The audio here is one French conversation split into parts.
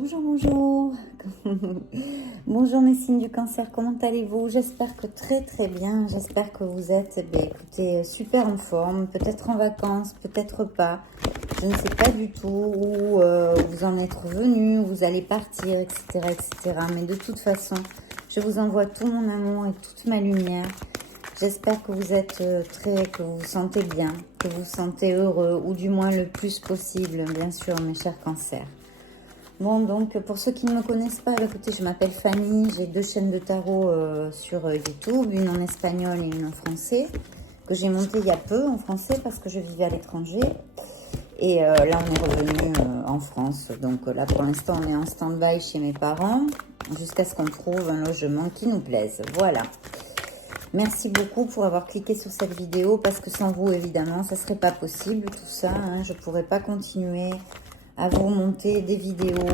Bonjour, bonjour. Bonjour mes signes du cancer, comment allez-vous? J'espère que très très bien, j'espère que vous êtes écoutez, super en forme, peut-être en vacances, peut-être pas. Je ne sais pas du tout où vous en êtes revenu, où vous allez partir, etc., etc. Mais de toute façon, je vous envoie tout mon amour et toute ma lumière. J'espère que vous êtes que vous vous sentez bien, que vous vous sentez heureux, ou du moins le plus possible, bien sûr, mes chers cancers. Bon, donc, pour ceux qui ne me connaissent pas, écoutez, je m'appelle Fanny, j'ai deux chaînes de tarot sur YouTube, une en espagnol et une en français, que j'ai montée il y a peu en français parce que je vivais à l'étranger. Et là, on est revenu en France. Donc là, pour l'instant, on est en stand-by chez mes parents, jusqu'à ce qu'on trouve un logement qui nous plaise. Voilà. Merci beaucoup pour avoir cliqué sur cette vidéo, parce que sans vous, évidemment, ça ne serait pas possible, tout ça. Hein. Je ne pourrais pas continuer à vous monter des vidéos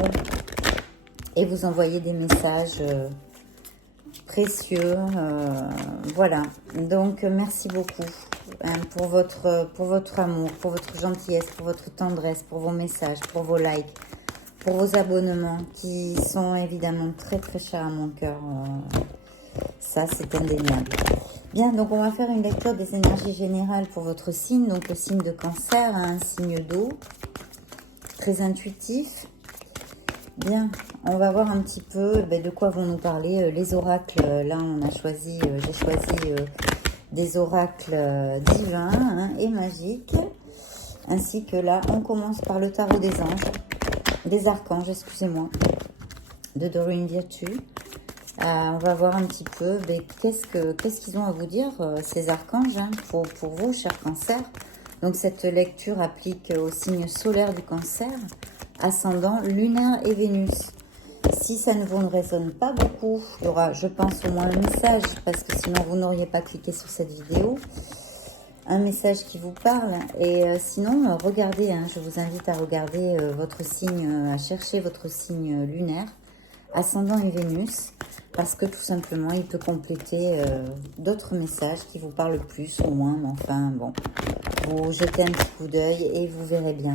et vous envoyer des messages précieux. Voilà. Donc, merci beaucoup hein, pour votre amour, pour votre gentillesse, pour votre tendresse, pour vos messages, pour vos likes, pour vos abonnements qui sont évidemment très très chers à mon cœur. Ça, c'est indéniable. Bien, donc on va faire une lecture des énergies générales pour votre signe. Donc le signe de cancer, un signe d'eau, très intuitif. Bien, on va voir un petit peu de quoi vont nous parler les oracles. Là, on a choisi, j'ai choisi des oracles divins hein, et magiques. Ainsi que là, on commence par le tarot des anges, des archanges, excusez-moi, de Doreen Virtue. On va voir un petit peu qu'est-ce qu'ils ont à vous dire, ces archanges, hein, pour vous, chers cancers. Donc, cette lecture applique au signe solaire du cancer, ascendant, lunaire et Vénus. Si ça ne vous résonne pas beaucoup, il y aura, je pense, au moins un message, parce que sinon, vous n'auriez pas cliqué sur cette vidéo. Un message qui vous parle. Et sinon, regardez, hein, je vous invite à regarder votre signe, à chercher votre signe lunaire, ascendant et Vénus, parce que tout simplement il peut compléter d'autres messages qui vous parlent plus ou moins, mais enfin bon, vous jetez un petit coup d'œil et vous verrez bien.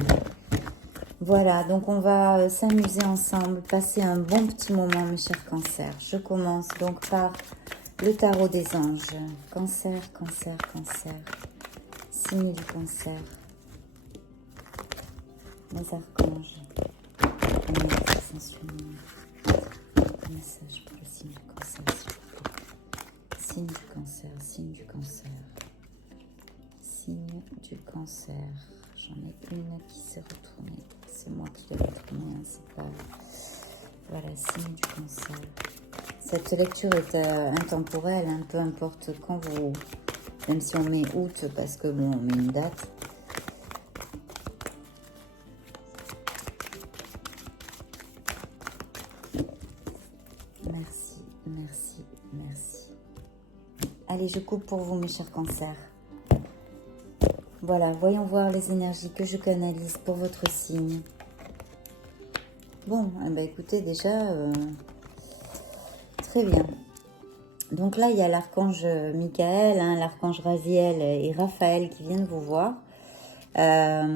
Voilà, donc on va s'amuser ensemble, passer un bon petit moment mes chers cancers. Je commence donc par le tarot des anges. Cancer, cancer, cancer, signe du cancer, les archanges, les ascensions. Message pour le signe du cancer, s'il vous plaît. Signe du cancer, signe du cancer. Signe du cancer. J'en ai une qui s'est retournée. C'est moi qui l'ai retournée, hein, c'est pas... Voilà, signe du cancer. Cette lecture est intemporelle, hein, peu importe quand vous... Même si on met août, parce que bon, on met une date. Merci, merci, merci. Allez, je coupe pour vous, mes chers cancers. Voilà, voyons voir les énergies que je canalise pour votre signe. Bon, eh ben, écoutez, déjà, très bien. Donc là, il y a l'archange Michael, hein, l'archange Raziel et Raphaël qui viennent vous voir. Là,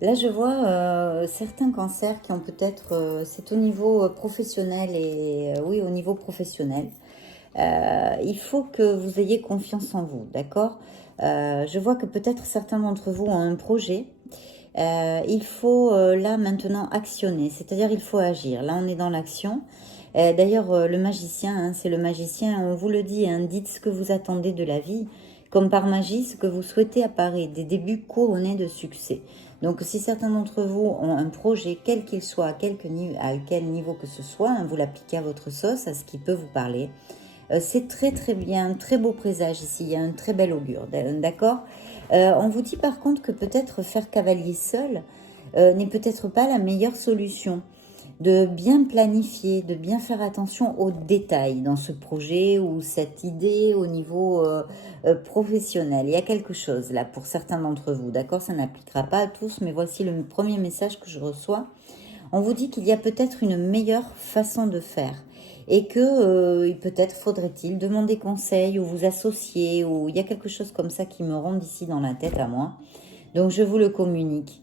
je vois certains cancers qui ont peut-être... c'est au niveau professionnel et... oui, au niveau professionnel. Il faut que vous ayez confiance en vous, d'accord? Je vois que peut-être certains d'entre vous ont un projet. Il faut là maintenant actionner, c'est-à-dire il faut agir. Là, on est dans l'action. D'ailleurs, le magicien, hein, c'est le magicien, on vous le dit, hein, dites ce que vous attendez de la vie. Comme par magie, ce que vous souhaitez apparaît, des débuts couronnés de succès. Donc, si certains d'entre vous ont un projet, quel qu'il soit, à quel niveau que ce soit, hein, vous l'appliquez à votre sauce, à ce qui peut vous parler. C'est très très bien, très beau présage ici, il y a un très bel augure, d'accord. On vous dit par contre que peut-être faire cavalier seul n'est peut-être pas la meilleure solution. De bien planifier, de bien faire attention aux détails dans ce projet ou cette idée au niveau professionnel. Il y a quelque chose là pour certains d'entre vous, d'accord? Ça n'appliquera pas à tous, mais voici le premier message que je reçois. On vous dit qu'il y a peut-être une meilleure façon de faire et que peut-être faudrait-il demander conseil ou vous associer, ou il y a quelque chose comme ça qui me ronde ici dans la tête à moi. Donc je vous le communique.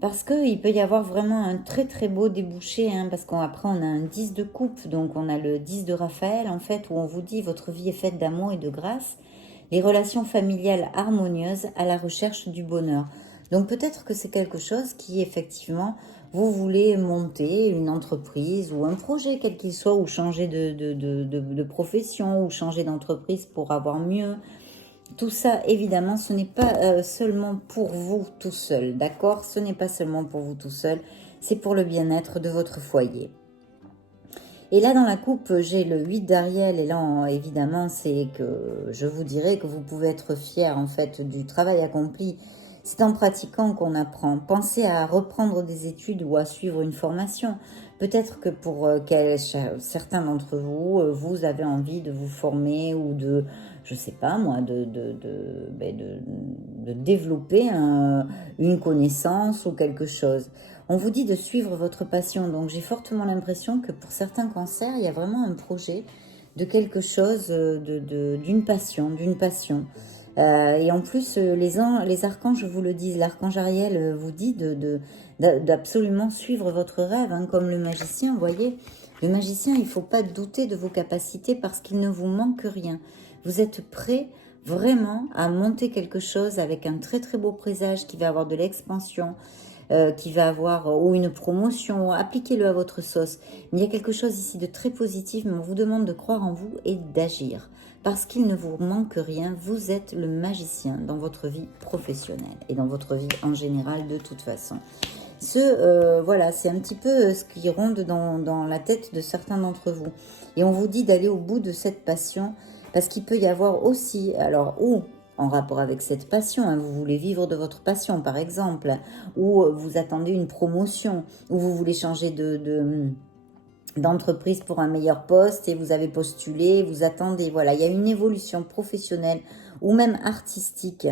Parce qu'il peut y avoir vraiment un très très beau débouché, hein, parce qu'après on a un 10 de coupe, donc on a le 10 de Raphaël en fait, où on vous dit votre vie est faite d'amour et de grâce, les relations familiales harmonieuses à la recherche du bonheur. Donc peut-être que c'est quelque chose qui effectivement, vous voulez monter une entreprise ou un projet quel qu'il soit, ou changer de profession, ou changer d'entreprise pour avoir mieux. Tout ça, évidemment, ce n'est pas seulement pour vous tout seul, d'accord? Ce n'est pas seulement pour vous tout seul, c'est pour le bien-être de votre foyer. Et là, dans la coupe, j'ai le 8 d'Ariel, et là, évidemment, c'est que je vous dirais que vous pouvez être fier, en fait, du travail accompli. C'est en pratiquant qu'on apprend. Pensez à reprendre des études ou à suivre une formation. Peut-être que pour certains d'entre vous, vous avez envie de vous former ou de, je sais pas moi, de développer une connaissance ou quelque chose. On vous dit de suivre votre passion. Donc j'ai fortement l'impression que pour certains cancers, il y a vraiment un projet de quelque chose, d'une passion, d'une passion. Et en plus, les archanges vous le disent. L'archange Ariel vous dit d'absolument suivre votre rêve, hein, comme le magicien, vous voyez. Le magicien, il ne faut pas douter de vos capacités parce qu'il ne vous manque rien. Vous êtes prêt vraiment à monter quelque chose avec un très très beau présage qui va avoir de l'expansion, qui va avoir, ou une promotion, appliquez-le à votre sauce. Mais il y a quelque chose ici de très positif, mais on vous demande de croire en vous et d'agir. Parce qu'il ne vous manque rien, vous êtes le magicien dans votre vie professionnelle et dans votre vie en général de toute façon. Voilà, c'est un petit peu ce qui ronde dans la tête de certains d'entre vous. Et on vous dit d'aller au bout de cette passion, parce qu'il peut y avoir aussi, alors, en rapport avec cette passion, hein, vous voulez vivre de votre passion par exemple, ou vous attendez une promotion, ou vous voulez changer d'entreprise pour un meilleur poste et vous avez postulé, vous attendez, voilà, il y a une évolution professionnelle ou même artistique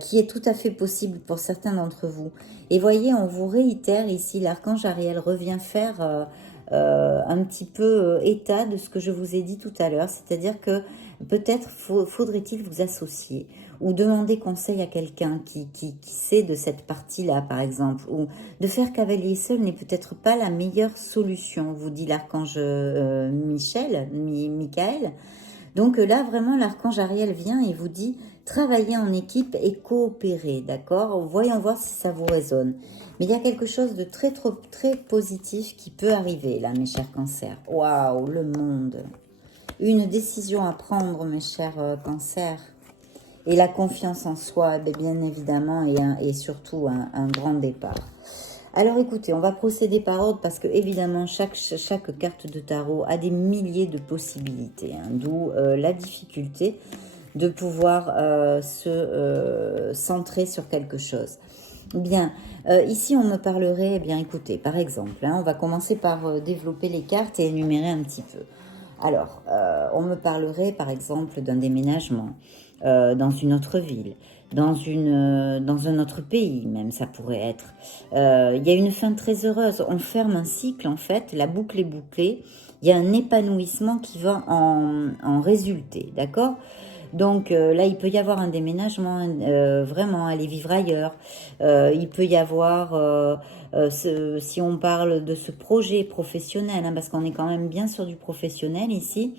qui est tout à fait possible pour certains d'entre vous. Et voyez, on vous réitère ici, l'archange Ariel revient faire un petit peu état de ce que je vous ai dit tout à l'heure, c'est-à-dire que peut-être faudrait-il vous associer ou demander conseil à quelqu'un qui sait de cette partie-là, par exemple, ou de faire cavalier seul n'est peut-être pas la meilleure solution, vous dit l'archange Michael. Donc là, vraiment, l'archange Ariel vient et vous dit travailler en équipe et coopérer, d'accord? Voyons voir si ça vous résonne. Mais il y a quelque chose de très positif qui peut arriver, là, mes chers cancers. Waouh, le monde! Une décision à prendre, mes chers cancers. Et la confiance en soi, bien évidemment, et surtout un grand départ. Alors écoutez, on va procéder par ordre parce que évidemment chaque carte de tarot a des milliers de possibilités, hein, d'où la difficulté de pouvoir se centrer sur quelque chose. Bien, ici on me parlerait, bien écoutez, par exemple, hein, on va commencer par développer les cartes et énumérer un petit peu. Alors, on me parlerait par exemple d'un déménagement dans une autre ville, dans un autre pays même, ça pourrait être. Il y a une fin très heureuse, on ferme un cycle en fait, la boucle est bouclée, il y a un épanouissement qui va en résulter, d'accord ? Donc là, il peut y avoir un déménagement, vraiment, aller vivre ailleurs. Il peut y avoir, si on parle de ce projet professionnel, hein, parce qu'on est quand même bien sur du professionnel ici,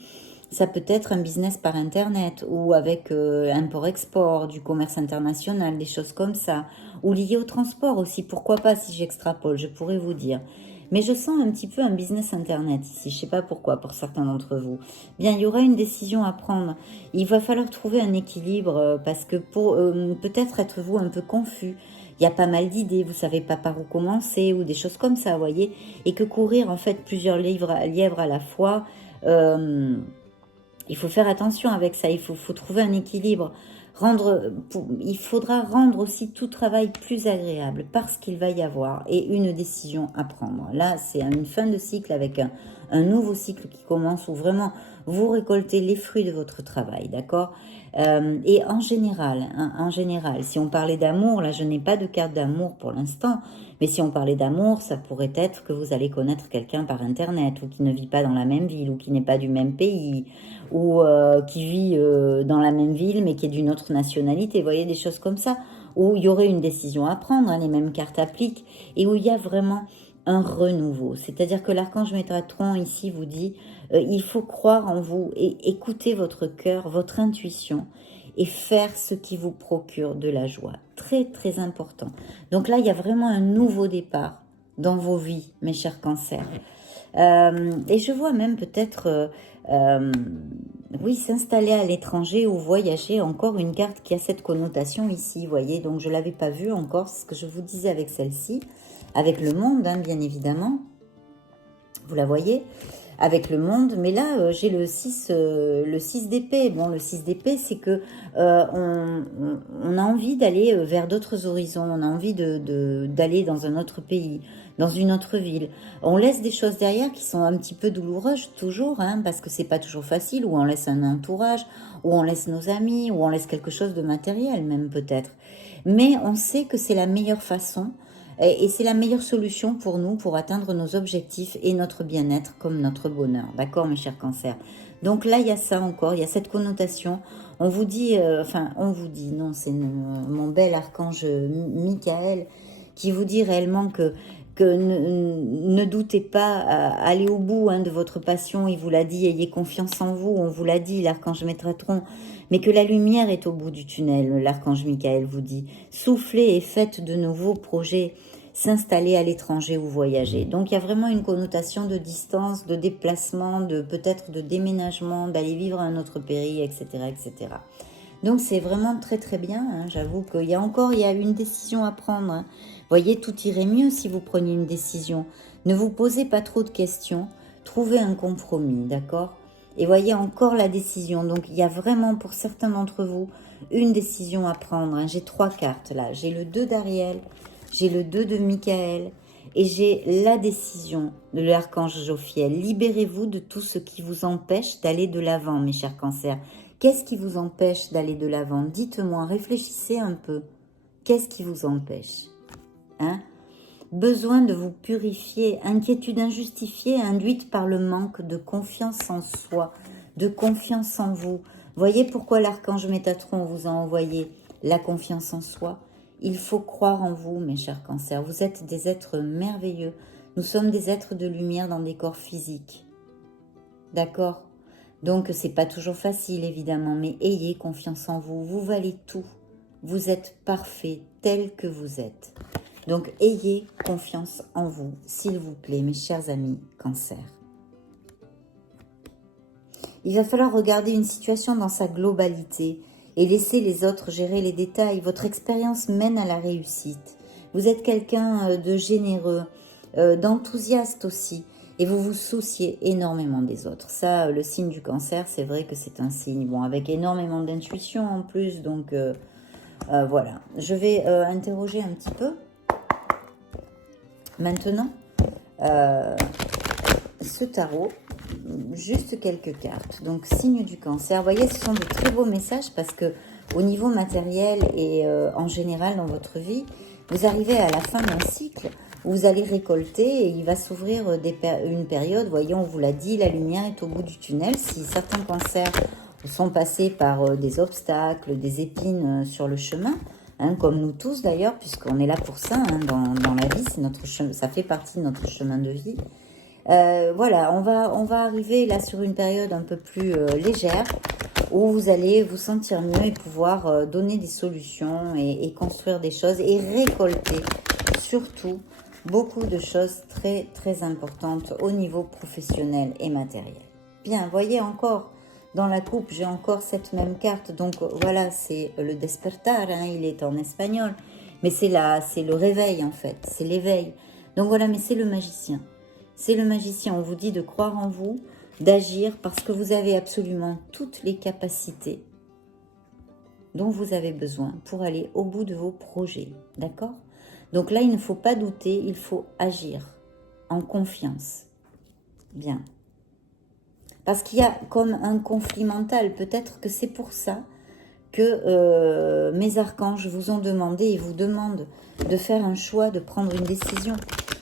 ça peut être un business par Internet ou avec import-export, du commerce international, des choses comme ça. Ou lié au transport aussi, pourquoi pas si j'extrapole, je pourrais vous dire. Mais je sens un petit peu un business Internet ici, je ne sais pas pourquoi pour certains d'entre vous. Bien, il y aura une décision à prendre. Il va falloir trouver un équilibre parce que peut-être êtes-vous un peu confus. Il y a pas mal d'idées, vous savez pas par où commencer ou des choses comme ça, vous voyez. Et que courir en fait plusieurs lièvres à la fois... il faut faire attention avec ça, il faut trouver un équilibre. Il faudra rendre aussi tout travail plus agréable parce qu'il va y avoir et une décision à prendre. Là, c'est une fin de cycle avec un nouveau cycle qui commence où vraiment vous récoltez les fruits de votre travail, d'accord? Et en général, hein, en général, si on parlait d'amour, là je n'ai pas de carte d'amour pour l'instant, mais si on parlait d'amour, ça pourrait être que vous allez connaître quelqu'un par internet, ou qui ne vit pas dans la même ville, ou qui n'est pas du même pays, ou qui vit dans la même ville mais qui est d'une autre nationalité, vous voyez, des choses comme ça, où il y aurait une décision à prendre, hein, les mêmes cartes appliquent, et où il y a vraiment un renouveau. C'est-à-dire que l'archange Métatron ici vous dit, il faut croire en vous et écouter votre cœur, votre intuition, et faire ce qui vous procure de la joie. Très, très important. Donc là, il y a vraiment un nouveau départ dans vos vies, mes chers cancers. Et je vois même peut-être, oui, s'installer à l'étranger ou voyager, encore une carte qui a cette connotation ici, vous voyez. Donc je ne l'avais pas vue encore, c'est ce que je vous disais avec celle-ci, avec le monde, hein, bien évidemment. Vous la voyez avec le monde, mais là j'ai le 6 d'épée. Bon, le 6 d'épée, c'est que on a envie d'aller vers d'autres horizons, on a envie d'aller dans un autre pays, dans une autre ville. On laisse des choses derrière qui sont un petit peu douloureuses toujours, hein, parce que c'est pas toujours facile, ou on laisse un entourage, ou on laisse nos amis, ou on laisse quelque chose de matériel même peut-être. Mais on sait que c'est la meilleure façon. Et c'est la meilleure solution pour nous, pour atteindre nos objectifs et notre bien-être comme notre bonheur. D'accord, mes chers cancers? Donc là, il y a ça encore, il y a cette connotation. On vous dit, non, c'est mon bel archange Michael qui vous dit réellement que ne doutez pas, allez au bout, hein, de votre passion. Il vous l'a dit, ayez confiance en vous. On vous l'a dit, l'archange Métatron. Mais que la lumière est au bout du tunnel, l'archange Michael vous dit. Soufflez et faites de nouveaux projets, s'installer à l'étranger ou voyager. Donc il y a vraiment une connotation de distance, de déplacement, de peut-être de déménagement, d'aller vivre à un autre pays, etc. etc. Donc c'est vraiment très très bien, hein. J'avoue qu'il y a une décision à prendre, hein. Vous voyez, tout irait mieux si vous preniez une décision. Ne vous posez pas trop de questions, trouvez un compromis, d'accord? Et voyez encore la décision. Donc il y a vraiment pour certains d'entre vous une décision à prendre, hein. J'ai 3 cartes là, j'ai le 2 d'Ariel, j'ai le 2 de Michael et j'ai la décision de l'archange Jophiel. Libérez-vous de tout ce qui vous empêche d'aller de l'avant, mes chers cancers. Qu'est-ce qui vous empêche d'aller de l'avant? Dites-moi, réfléchissez un peu. Qu'est-ce qui vous empêche, hein? Besoin de vous purifier, inquiétude injustifiée induite par le manque de confiance en soi, de confiance en vous. Voyez pourquoi l'archange Métatron vous a envoyé la confiance en soi. Il faut croire en vous, mes chers cancers. Vous êtes des êtres merveilleux. Nous sommes des êtres de lumière dans des corps physiques. D'accord? Donc, c'est pas toujours facile, évidemment, mais ayez confiance en vous. Vous valez tout. Vous êtes parfait tel que vous êtes. Donc, ayez confiance en vous, s'il vous plaît, mes chers amis Cancer. Il va falloir regarder une situation dans sa globalité et laisser les autres gérer les détails. Votre expérience mène à la réussite. Vous êtes quelqu'un de généreux, d'enthousiaste aussi. Et vous vous souciez énormément des autres. Ça, le signe du Cancer, c'est vrai que c'est un signe, bon, avec énormément d'intuition en plus. Donc, voilà. Je vais interroger un petit peu. Maintenant, ce tarot, juste quelques cartes. Donc, signe du Cancer. Vous voyez, ce sont de très beaux messages parce que au niveau matériel et en général dans votre vie, vous arrivez à la fin d'un cycle où vous allez récolter et il va s'ouvrir une période. Voyez, on vous l'a dit, la lumière est au bout du tunnel. Si certains cancers sont passés par des obstacles, des épines sur le chemin, hein, comme nous tous d'ailleurs, puisqu'on est là pour ça, hein, dans la vie, c'est notre chemin, ça fait partie de notre chemin de vie. Voilà, on va arriver là sur une période un peu plus légère, où vous allez vous sentir mieux et pouvoir donner des solutions et construire des choses et récolter surtout beaucoup de choses très très importantes au niveau professionnel et matériel. Bien, voyez encore dans la coupe, j'ai encore cette même carte. Donc voilà, c'est le despertar, hein, il est en espagnol, mais c'est le réveil en fait, c'est l'éveil. Donc voilà, mais c'est le magicien. C'est le magicien, on vous dit de croire en vous, d'agir parce que vous avez absolument toutes les capacités dont vous avez besoin pour aller au bout de vos projets, d'accord? Donc là, il ne faut pas douter, il faut agir en confiance. Bien, Parce qu'il y a comme un conflit mental. Peut-être que c'est pour ça que mes archanges vous ont demandé et vous demandent de faire un choix, de prendre une décision.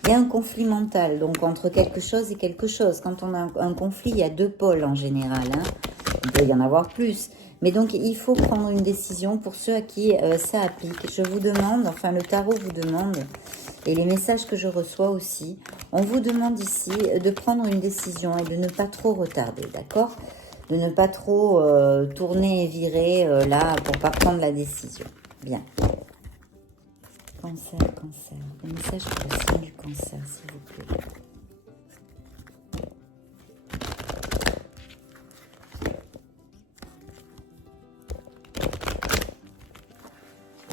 Il y a un conflit mental, donc entre quelque chose et quelque chose. Quand on a un conflit, il y a deux pôles en général. Hein. Il peut y en avoir plus. Mais donc, il faut prendre une décision pour ceux à qui ça applique. Je vous demande, enfin le tarot vous demande, et les messages que je reçois aussi, on vous demande ici de prendre une décision et de ne pas trop retarder, d'accord? De ne pas trop tourner et virer là pour pas prendre la décision. Bien. Cancer, cancer. Les messages pour le signe du cancer, s'il vous plaît.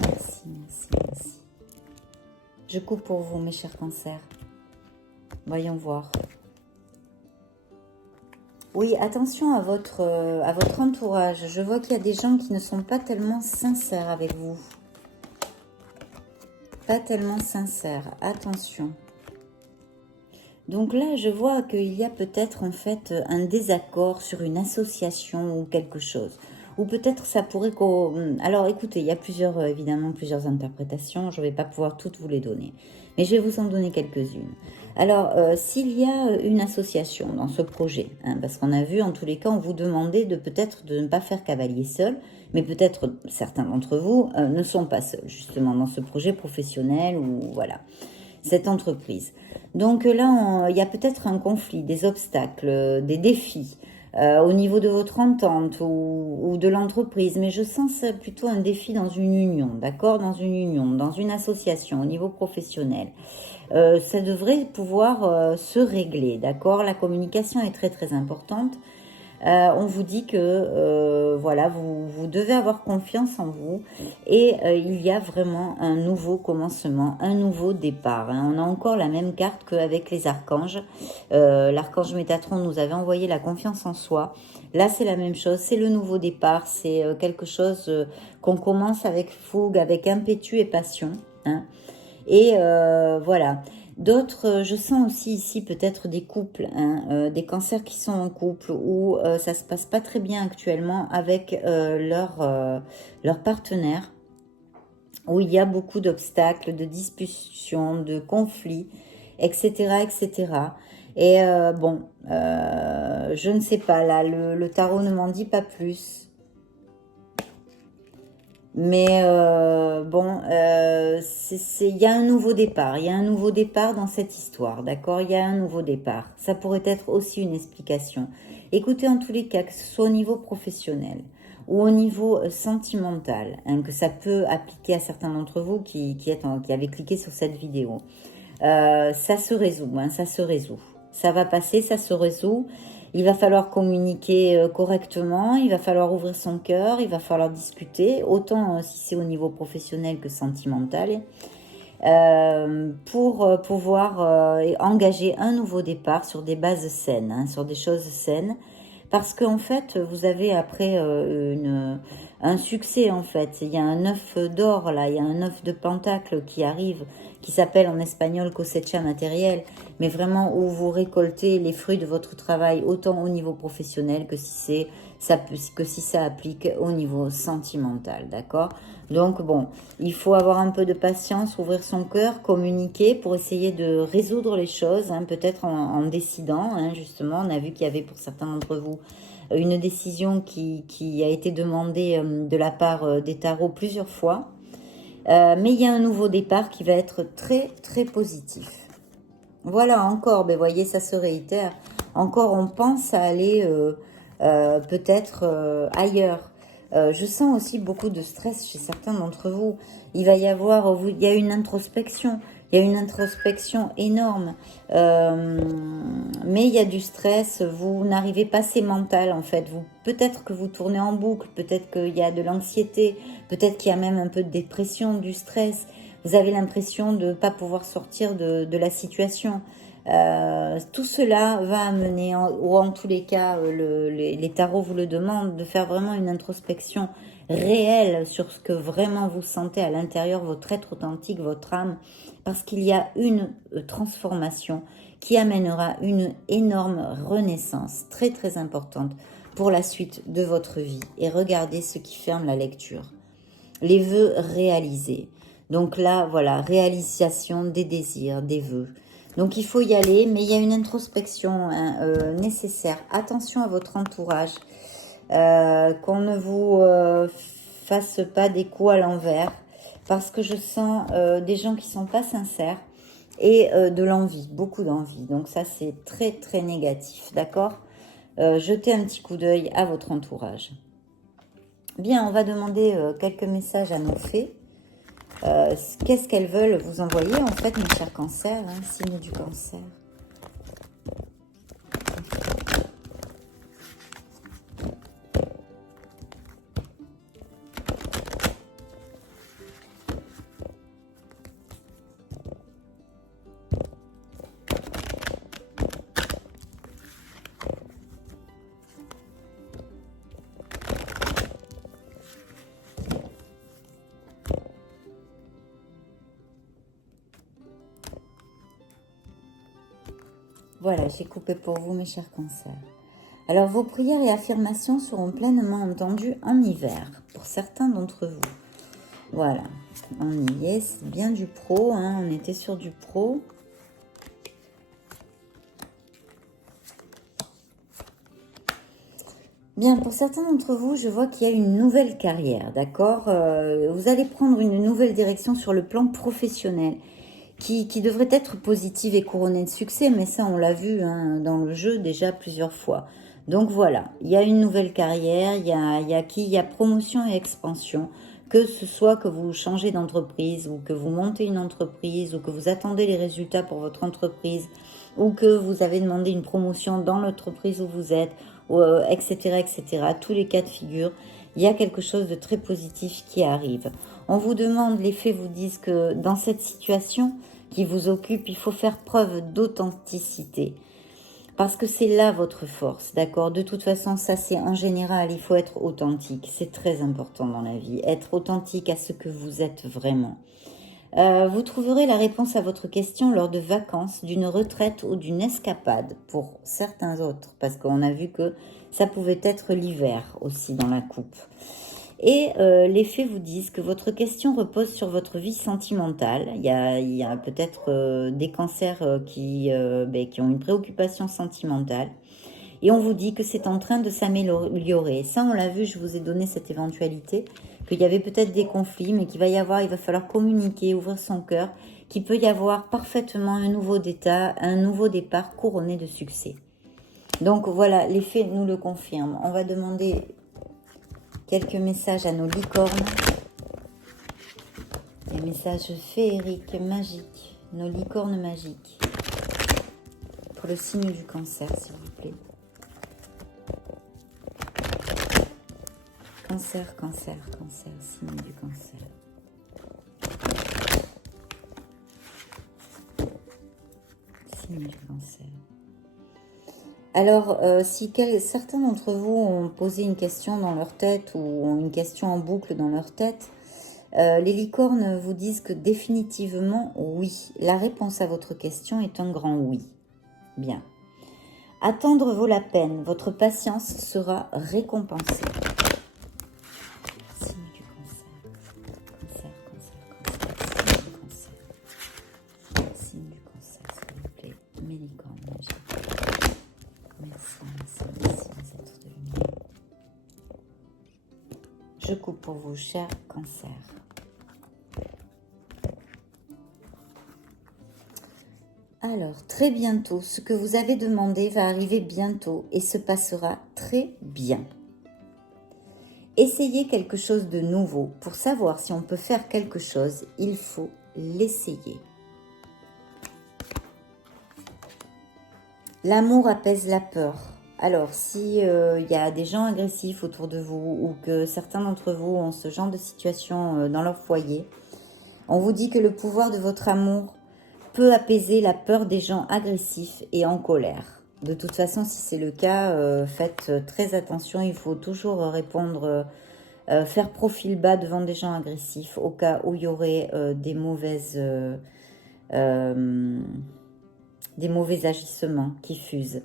Merci, merci, merci. Je coupe pour vous, mes chers cancers. Voyons voir. Oui, attention à votre entourage. Je vois qu'il y a des gens qui ne sont pas tellement sincères avec vous. Pas tellement sincères. Attention. Donc là, je vois qu'il y a peut-être en fait un désaccord sur une association ou quelque chose. Ou peut-être ça pourrait... Alors écoutez, il y a évidemment plusieurs interprétations. Je ne vais pas pouvoir toutes vous les donner. Mais je vais vous en donner quelques-unes. Alors, s'il y a une association dans ce projet, hein, parce qu'on a vu en tous les cas, on vous demandait de peut-être de ne pas faire cavalier seul, mais peut-être certains d'entre vous ne sont pas seuls, justement, dans ce projet professionnel ou voilà, cette entreprise. Donc là, il y a peut-être un conflit, des obstacles, des défis au niveau de votre entente ou de l'entreprise, mais je sens plutôt un défi dans une union, d'accord? Dans une union, dans une association au niveau professionnel. Ça devrait pouvoir se régler, d'accord? La communication est très très importante. On vous dit que voilà, vous devez avoir confiance en vous et il y a vraiment un nouveau commencement, un nouveau départ. Hein. On a encore la même carte qu'avec les archanges. L'archange Métatron nous avait envoyé la confiance en soi. Là, c'est la même chose, c'est le nouveau départ, c'est quelque chose qu'on commence avec fougue, avec impétu et passion. Hein. Et voilà. D'autres, je sens aussi ici peut-être des couples, hein, des cancers qui sont en couple où ça se passe pas très bien actuellement avec leur partenaire, où il y a beaucoup d'obstacles, de discussions, de conflits, etc., etc. Et bon, je ne sais pas, là, le tarot ne m'en dit pas plus. Mais bon, il y a un nouveau départ. Il y a un nouveau départ dans cette histoire, d'accord? Il y a un nouveau départ. Ça pourrait être aussi une explication. Écoutez, en tous les cas, que ce soit au niveau professionnel ou au niveau sentimental, hein, que ça peut appliquer à certains d'entre vous qui avaient cliqué sur cette vidéo. Ça se résout, hein, ça se résout. Ça va passer, ça se résout. Il va falloir communiquer correctement, il va falloir ouvrir son cœur, il va falloir discuter, autant si c'est au niveau professionnel que sentimental, pour pouvoir engager un nouveau départ sur des bases saines, hein, sur des choses saines. Parce qu'en fait, vous avez après un succès, en fait. Il y a un œuf d'or, là, il y a un œuf de pentacle qui arrive, qui s'appelle en espagnol cosecha matériel, mais vraiment où vous récoltez les fruits de votre travail, autant au niveau professionnel que si ça applique au niveau sentimental, d'accord? Donc bon, il faut avoir un peu de patience, ouvrir son cœur, communiquer pour essayer de résoudre les choses, hein, peut-être en décidant, hein, justement. On a vu qu'il y avait pour certains d'entre vous une décision qui a été demandée de la part des tarots plusieurs fois. Mais il y a un nouveau départ qui va être très très positif. Voilà, encore, ben voyez, ça se réitère. Encore, on pense à aller peut-être ailleurs. Je sens aussi beaucoup de stress chez certains d'entre vous. Il va y avoir, il y a une introspection. Il y a une introspection énorme. Mais il y a du stress. Vous n'arrivez pas, c'est mental en fait. Peut-être que vous tournez en boucle. Peut-être qu'il y a de l'anxiété. Peut-être qu'il y a même un peu de dépression, du stress. Vous avez l'impression de ne pas pouvoir sortir de la situation. Tout cela va amener, ou en tous les cas, les tarots vous le demandent, de faire vraiment une introspection réelle sur ce que vraiment vous sentez à l'intérieur, votre être authentique, votre âme, parce qu'il y a une transformation qui amènera une énorme renaissance, très très importante pour la suite de votre vie. Et regardez ce qui ferme la lecture. Les vœux réalisés. Donc là, voilà, réalisation des désirs, des vœux. Donc il faut y aller, mais il y a une introspection nécessaire. Attention à votre entourage, qu'on ne vous fasse pas des coups à l'envers, parce que je sens des gens qui sont pas sincères et de l'envie, beaucoup d'envie. Donc ça, c'est très très négatif, d'accord? Jetez un petit coup d'œil à votre entourage. Bien, on va demander quelques messages à nos fées. Qu'est-ce qu'elles veulent vous envoyer, en fait, mes chers cancers, hein, signe du cancer. Voilà, j'ai coupé pour vous, mes chers cancers. Alors, vos prières et affirmations seront pleinement entendues en hiver, pour certains d'entre vous. Voilà, on y est, c'est bien du pro, hein, on était sur du pro. Bien, pour certains d'entre vous, je vois qu'il y a une nouvelle carrière, d'accord? Vous allez prendre une nouvelle direction sur le plan professionnel qui devrait être positive et couronnée de succès, mais ça, on l'a vu hein, dans le jeu déjà plusieurs fois. Donc voilà, il y a une nouvelle carrière, il y a promotion et expansion, que ce soit que vous changez d'entreprise ou que vous montez une entreprise ou que vous attendez les résultats pour votre entreprise ou que vous avez demandé une promotion dans l'entreprise où vous êtes, etc., etc. Tous les cas de figure, il y a quelque chose de très positif qui arrive. On vous demande, les faits vous disent que dans cette situation qui vous occupe, il faut faire preuve d'authenticité. Parce que c'est là votre force, d'accord? De toute façon, ça c'est en général, il faut être authentique. C'est très important dans la vie, être authentique à ce que vous êtes vraiment. Vous trouverez la réponse à votre question lors de vacances, d'une retraite ou d'une escapade pour certains autres, parce qu'on a vu que ça pouvait être l'hiver aussi dans la coupe. Et les faits vous disent que votre question repose sur votre vie sentimentale. Il y a peut-être des cancers qui ont une préoccupation sentimentale. Et on vous dit que c'est en train de s'améliorer. Ça, on l'a vu, je vous ai donné cette éventualité, qu'il y avait peut-être des conflits, mais il va falloir communiquer, ouvrir son cœur, qu'il peut y avoir parfaitement un nouveau départ couronné de succès. Donc voilà, les faits nous le confirment. On va demander quelques messages à nos licornes. Des messages féeriques, magiques, nos licornes magiques. Pour le signe du cancer, s'il vous plaît. Cancer, cancer, cancer, signe du cancer. Signe du cancer. Alors, si certains d'entre vous ont posé une question dans leur tête ou ont une question en boucle dans leur tête, les licornes vous disent que définitivement oui. La réponse à votre question est un grand oui. Bien. Attendre vaut la peine. Votre patience sera récompensée. Je coupe pour vous, cher cancer. Alors, très bientôt, ce que vous avez demandé va arriver bientôt et se passera très bien. Essayez quelque chose de nouveau. Pour savoir si on peut faire quelque chose, il faut l'essayer. L'amour apaise la peur. Alors, si y a des gens agressifs autour de vous ou que certains d'entre vous ont ce genre de situation dans leur foyer, on vous dit que le pouvoir de votre amour peut apaiser la peur des gens agressifs et en colère. De toute façon, si c'est le cas, faites très attention. Il faut toujours répondre, faire profil bas devant des gens agressifs au cas où il y aurait des mauvaises des mauvais agissements qui fusent.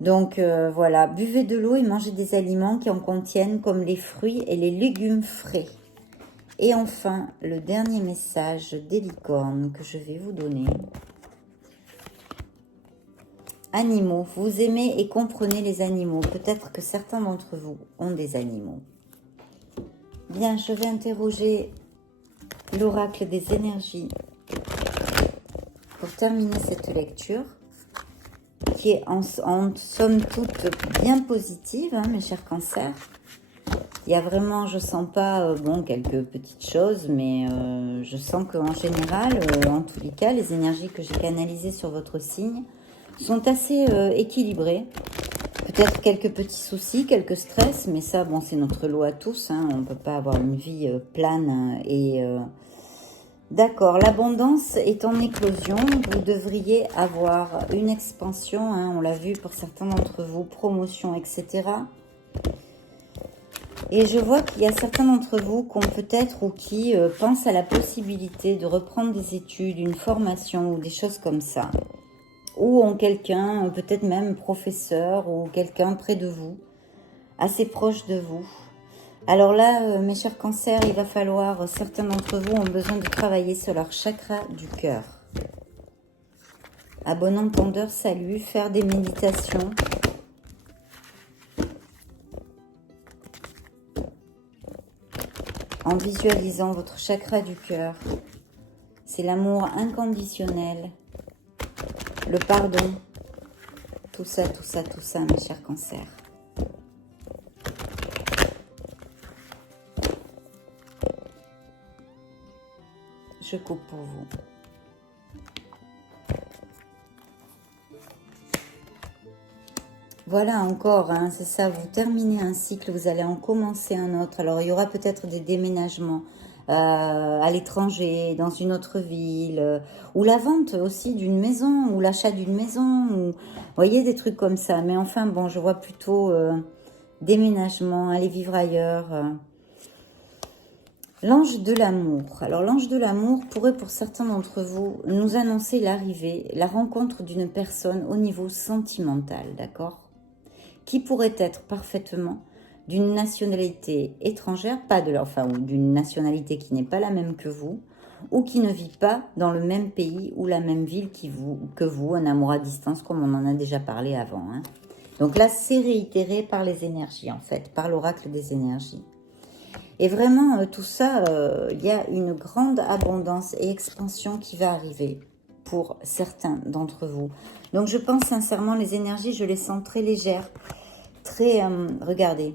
Donc voilà, buvez de l'eau et mangez des aliments qui en contiennent comme les fruits et les légumes frais. Et enfin, le dernier message des licornes que je vais vous donner. Animaux, vous aimez et comprenez les animaux. Peut-être que certains d'entre vous ont des animaux. Bien, je vais interroger l'oracle des énergies pour terminer cette lecture, qui est en somme toute bien positive, hein, mes chers cancers. Il y a vraiment, je sens pas, bon, quelques petites choses, mais je sens qu'en général, en tous les cas, les énergies que j'ai canalisées sur votre signe sont assez équilibrées. Peut-être quelques petits soucis, quelques stress, mais ça, bon, c'est notre lot à tous, hein, on ne peut pas avoir une vie plane et... D'accord, l'abondance est en éclosion, vous devriez avoir une expansion, hein, on l'a vu pour certains d'entre vous, promotion, etc. Et je vois qu'il y a certains d'entre vous qui ont peut-être ou qui pensent à la possibilité de reprendre des études, une formation ou des choses comme ça. Ou ont quelqu'un, peut-être même professeur ou quelqu'un près de vous, assez proche de vous. Alors là, mes chers cancers, il va falloir, certains d'entre vous ont besoin de travailler sur leur chakra du cœur. À bon entendeur, salut, faire des méditations. En visualisant votre chakra du cœur. C'est l'amour inconditionnel, le pardon. Tout ça, mes chers cancers. Je coupe pour vous. Voilà encore, hein, c'est ça, vous terminez un cycle, vous allez en commencer un autre. Alors il y aura peut-être des déménagements à l'étranger, dans une autre ville, ou la vente aussi d'une maison, ou l'achat d'une maison, ou vous voyez des trucs comme ça. Mais enfin bon, je vois plutôt déménagement, aller vivre ailleurs. L'ange de l'amour. Alors l'ange de l'amour pourrait pour certains d'entre vous nous annoncer l'arrivée, la rencontre d'une personne au niveau sentimental, d'accord ? Qui pourrait être parfaitement d'une nationalité étrangère, pas de enfin, ou d'une nationalité qui n'est pas la même que vous, ou qui ne vit pas dans le même pays ou la même ville que vous, un amour à distance comme on en a déjà parlé avant. Hein. Donc là, c'est réitéré par les énergies, en fait, par l'oracle des énergies. Et vraiment, tout ça, il y a une grande abondance et expansion qui va arriver pour certains d'entre vous. Donc je pense sincèrement, les énergies, je les sens très légères, très, regardez,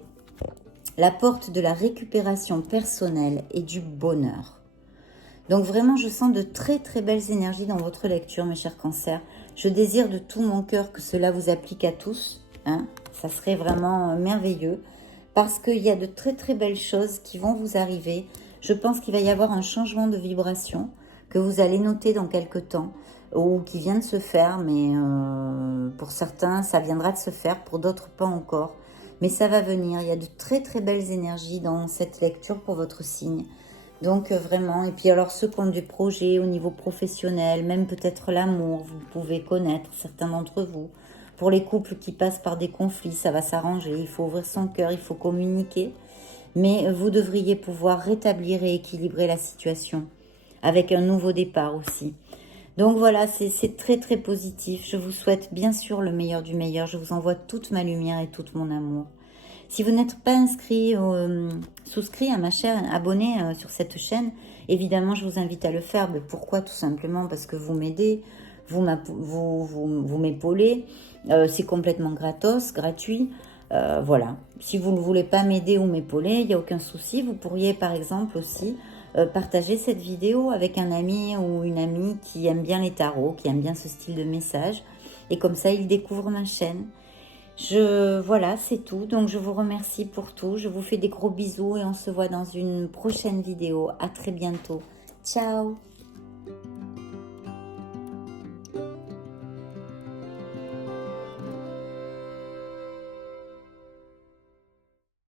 la porte de la récupération personnelle et du bonheur. Donc vraiment, je sens de très très belles énergies dans votre lecture, mes chers cancers. Je désire de tout mon cœur que cela vous applique à tous. Hein. Ça serait vraiment merveilleux. Parce qu'il y a de très très belles choses qui vont vous arriver. Je pense qu'il va y avoir un changement de vibration que vous allez noter dans quelques temps ou qui vient de se faire, mais pour certains ça viendra de se faire, pour d'autres pas encore. Mais ça va venir, il y a de très très belles énergies dans cette lecture pour votre signe. Donc vraiment, et puis alors ceux qui ont des projets au niveau professionnel, même peut-être l'amour, vous pouvez connaître certains d'entre vous. Pour les couples qui passent par des conflits, ça va s'arranger. Il faut ouvrir son cœur, il faut communiquer. Mais vous devriez pouvoir rétablir et équilibrer la situation avec un nouveau départ aussi. Donc voilà, c'est très très positif. Je vous souhaite bien sûr le meilleur du meilleur. Je vous envoie toute ma lumière et tout mon amour. Si vous n'êtes pas inscrit, souscrit à ma chaîne, abonné sur cette chaîne, évidemment je vous invite à le faire. Mais pourquoi? Tout simplement parce que vous m'aidez, vous m'épaulez. C'est complètement gratos, gratuit. Voilà. Si vous ne voulez pas m'aider ou m'épauler, il n'y a aucun souci. Vous pourriez par exemple aussi partager cette vidéo avec un ami ou une amie qui aime bien les tarots, qui aime bien ce style de message. Et comme ça, il découvre ma chaîne. Voilà, c'est tout. Donc, je vous remercie pour tout. Je vous fais des gros bisous et on se voit dans une prochaine vidéo. À très bientôt. Ciao!